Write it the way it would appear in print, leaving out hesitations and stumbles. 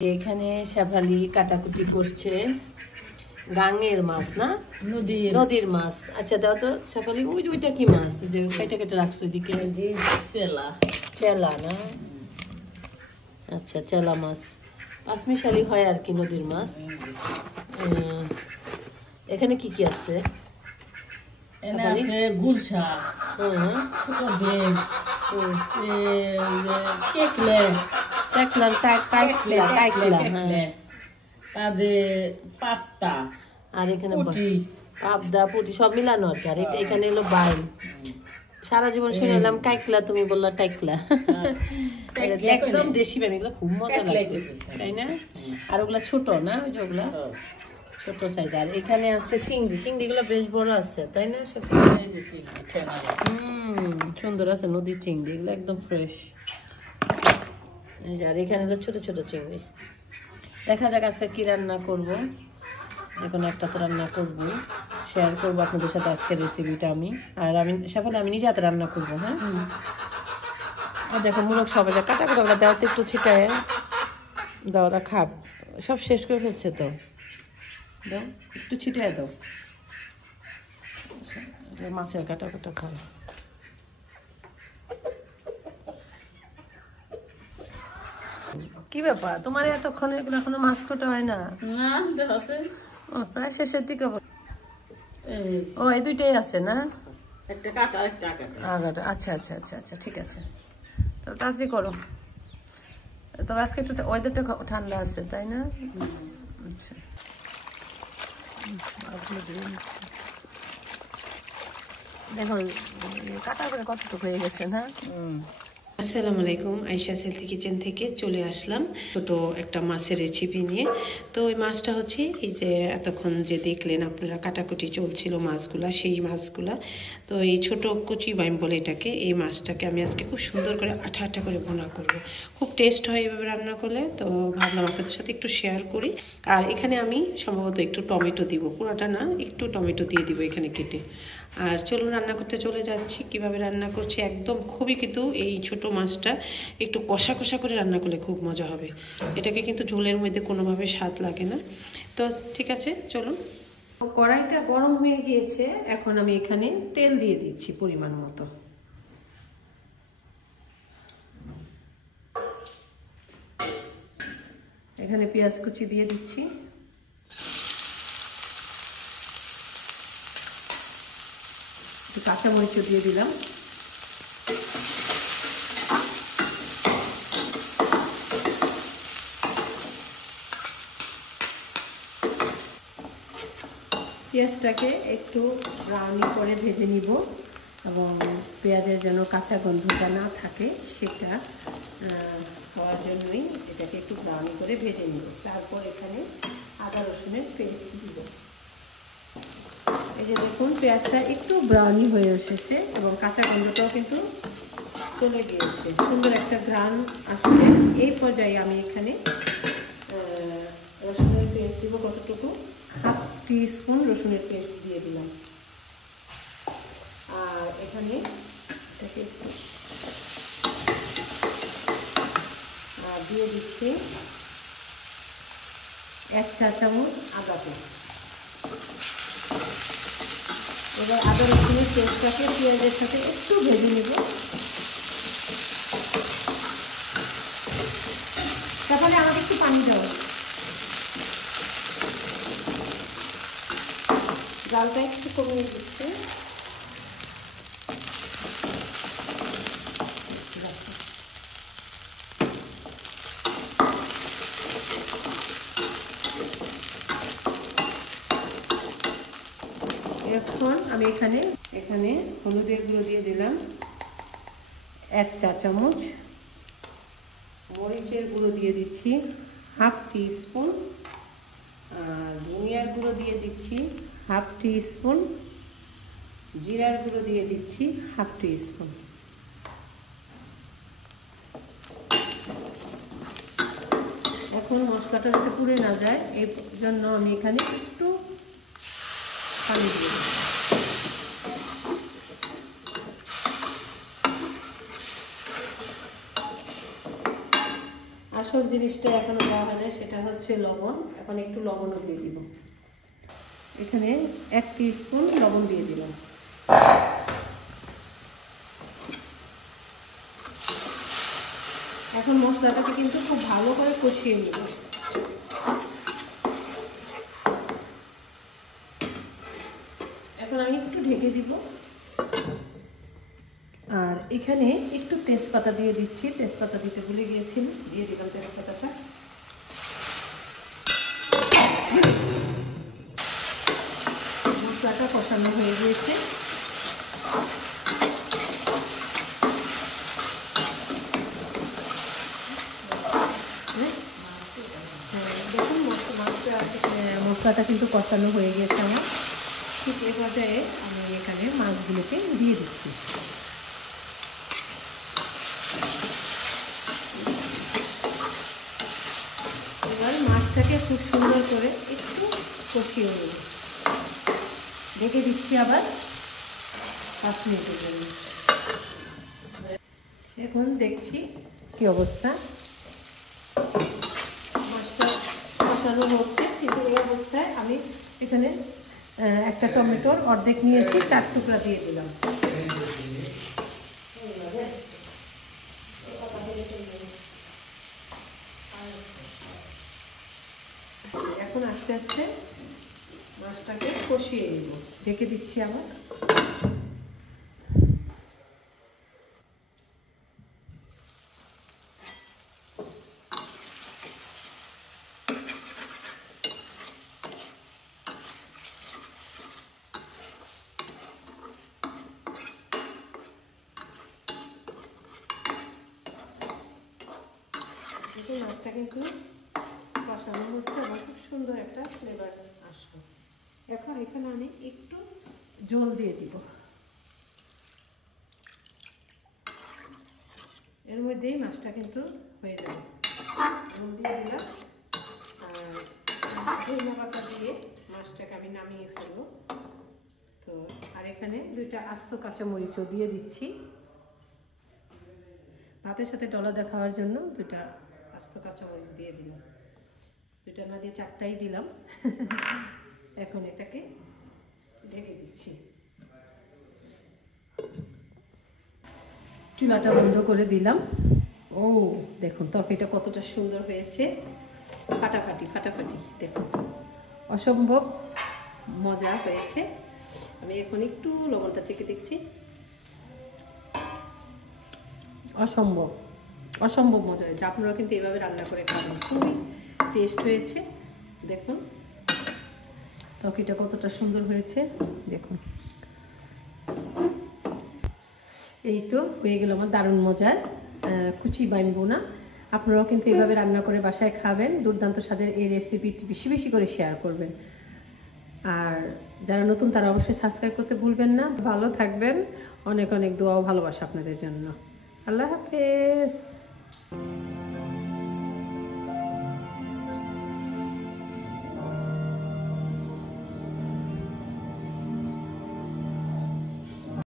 এখানে শেফালি কাটাকুটি করছে গাঙের মাছ না নদীর মাছ। আচ্ছা দাও তো শেফালি, ওইটা কি মাছ? ওই যে কেটে কেটে রাখছো ওইদিকে, চেলা না? আচ্ছা চেলা মাছ, পাঁচমিশালি হয় আর কি নদীর মাছ। এখানে কি কি আছে? গুলশা, পাত্তা, আর এখানে পাবদা পুটি সব মিলানো আর কি। আর এখানে হলো বাইল। সারা জীবন শুনে এলাম কাইকলা, তুমি বললা টাইকলা। একদম দেশি ব্যাম, এগুলো খুব মজা লাগে তাই না? আর ওগুলা ছোট না, ওই যে ওগুলা ছোট সাইজ। আর এখানে আছে চিংড়ি, চিংড়িগুলো বেশ বড় আছে তাই না? সুন্দর আছে নদীর চিংড়ি, এগুলো একদম ফ্রেশ। আর এখানে ছোট ছোট চিংড়ি। দেখা যাক আজকে কি রান্না করব। এখন একটা তো রান্না করবো, শেয়ার করবো আপনাদের সাথে আজকের রেসিপিটা আমি। আর আমি সাফালে আমি নিজে হাতে রান্না করবো। হ্যাঁ, আর দেখো মুরগ সবাই কাটা কাটা দেওয়া তো একটু ছিটায় দেওয়াটা খাক, সব শেষ করে ফেলছে তো, দাও একটু ছিটায় দাও। মাছের কাটা কাটা খাও। কি ব্যাপার তোমার এতক্ষণে এখনো মাছ কাটা হয় না? প্রায় শেষের দিকে। ও এই দুইটাই আছে না, একটা কাটা একটা আগাটা। আচ্ছা আচ্ছা আচ্ছা আচ্ছা ঠিক আছে, তো তাড়াতাড়ি করো। তবে আজকে একটু ওয়েদারটা ঠান্ডা আছে তাই না? আচ্ছা দেখো কাটা করে কতটুকু হয়ে গেছে না? আসসালামু আলাইকুম, আয়েশা হেলথি কিচেন থেকে চলে আসলাম ছোট একটা মাছের রেসিপি নিয়ে। তো ওই মাছটা হচ্ছে এই যে এতক্ষণ যে দেখলেন আপনারা কাটাকুটি চলছিল মাছগুলা, সেই মাছগুলা। তো এই ছোট কুচি বাইম বলে এটাকে, এই মাছটাকে আমি আজকে খুব সুন্দর করে আঠা আঠা করে ভুনা করব। খুব টেস্ট হয় এভাবে রান্না করলে, তো ভাবলাম আপনাদের সাথে একটু শেয়ার করি। আর এখানে আমি সম্ভবত একটু টমেটো দিব, পুরোটা না, একটু টমেটো দিয়ে দিব এখানে কেটে। আর চলুন রান্না করতে চলে যাচ্ছি। কিভাবে রান্না করছি একদম খুবই, কিন্তু এই ছোট মাছটা একটু কষা কষা করে রান্না করলে খুব মজা হবে। এটাকে কিন্তু ঝোলের মধ্যে কোনোভাবে স্বাদ লাগে না। তো ঠিক আছে চলুন। কড়াইটা গরম হয়ে গিয়েছে, এখন আমি এখানে তেল দিয়ে দিচ্ছি পরিমাণ মতো। এখানে পেঁয়াজ কুচি দিয়ে দিচ্ছি, কাঁচা মরিচ দিয়ে দিলাম। পেঁয়াজটাকে একটু ব্রাউনি করে ভেজে নিব, এবং পেঁয়াজের যেন কাঁচা গন্ধটা না থাকে সেটা হওয়ার জন্যই এটাকে একটু ব্রাউনি করে ভেজে নিব। তারপর এখানে আদা রসুনের পেস্ট দিব। এই যে দেখুন পেঁয়াজটা একটু ব্রাউনি হয়ে এসেছে এবং কাঁচা গন্ধটাও কিন্তু চলে গিয়েছে, সুন্দর একটা ঘ্রাণ আসছে। এই পর্যায়ে আমি এখানে রসুনের পেস্ট দিব কতটুকু, 1/2 টিস্পুন রসুনের পেস্ট দিয়ে দিলাম। আর এখানে দিয়ে দিচ্ছি 1 চা চামচ আদা পেস্ট। এবার আদা রসুনের পেস্টটাকে পেঁয়াজের সাথে একটু ভেজে নেব। তারপরে আমাকে একটু পানি দাও, জালটা একটু কমিয়ে দিচ্ছে। এখন আমি এখানে হলুদের গুঁড়ো দিয়ে দিলাম 1 চা চামচ, মরিচের গুঁড়ো দিয়ে দিচ্ছি 1/2 টিস্পুন, আর ধনিয়ার গুঁড়ো দিয়ে দিচ্ছি 1/2 টিস্পুন, জিরার গুঁড়ো দিয়ে দিচ্ছি 1/2 টিস্পুন। এখন মশলাটা যাতে পুড়ে না যায় এই জন্য আমি এখানে একটু পানি দিয়ে দিচ্ছি। আসল যে জিনিসটা এখনো দেওয়া হয় না, সেটা হচ্ছে লবণ। এখন একটু লবণও দিয়ে দিব। এখানে 1 টিস্পুন লবণ দিয়ে দিলাম। এখন মশলাটাকে কিন্তু খুব ভালো করে কষিয়ে নেব। এখন আমি একটু ঢেকে দিব। আর এখানে একটু তেজপাতা দিয়ে দিচ্ছি, তেজপাতা দিতে ভুলে গিয়েছিলাম, দিয়ে দিলাম তেজপাতাটা। মশলাটা কষানো হয়ে গিয়েছে। দেখুন মশলাটা কিন্তু কষানো হয়ে গিয়েছে আমার। ঠিক এ পর্যায়ে আমি এখানে মাছগুলোকে দিয়ে দিচ্ছি। এবার মাছটাকে খুব সুন্দর করে একটু কষিয়ে নেব। ঢেকে দিচ্ছি আবার 5 মিনিটের জন্য। এখন দেখছি কি অবস্থা। মাছটা কষানো হচ্ছে, কিন্তু এই অবস্থায় আমি এখানে একটা টমেটোর অর্ধেক নিয়েছি, 4 টুকরা দিয়ে দিলাম। এখন আস্তে আস্তে মাছটাকে কষিয়ে নেব। ঢেকে দিচ্ছি আবার। মাছটা কিন্তু কষানো হচ্ছে, আমার খুব সুন্দর একটা ফ্লেভার আসবে। এখন এখানে আমি একটু জল দিয়ে দিব। এর মধ্যেই মাছটা কিন্তু হয়ে যাবে। জল দিয়ে দিলাম আর ধনিয়া পাতা দিয়ে মাছটাকে আমি নামিয়ে ফেলবো। তো আর এখানে 2টা আস্ত কাঁচামরিচও দিয়ে দিচ্ছি। ভাতের সাথে ডলাদা খাওয়ার জন্য 2টা আস্ত কাঁচামরিচ দিয়ে দিলাম। 2টা না দিয়ে 4টাই দিলাম। এখন এটাকে ঢেকে দিচ্ছি। চুলাটা বন্ধ করে দিলাম। ও দেখুন তরকারিটা কতটা সুন্দর হয়েছে, ফাটাফাটি ফাটাফাটি। দেখুন অসম্ভব মজা হয়েছে। আমি এখন একটু লবণটা চেখে দেখছি। অসম্ভব অসম্ভব মজা হয়েছে। আপনারা কিন্তু এইভাবে রান্না করে খাবেন, খুবই টেস্ট হয়েছে। দেখুন তরকারিটা কতটা সুন্দর হয়েছে, দেখুন। এই তো হয়ে গেল আমার দারুণ মজার কুচি বাইম বোনা। আপনারাও কিন্তু এইভাবে রান্না করে বাসায় খাবেন। দুর্দান্ত স্বাদের এই রেসিপিটি বেশি বেশি করে শেয়ার করবেন। আর যারা নতুন তারা অবশ্যই সাবস্ক্রাইব করতে ভুলবেন না। ভালো থাকবেন, অনেক অনেক দোয়া ও ভালোবাসা আপনাদের জন্য। আল্লাহ হাফেজ।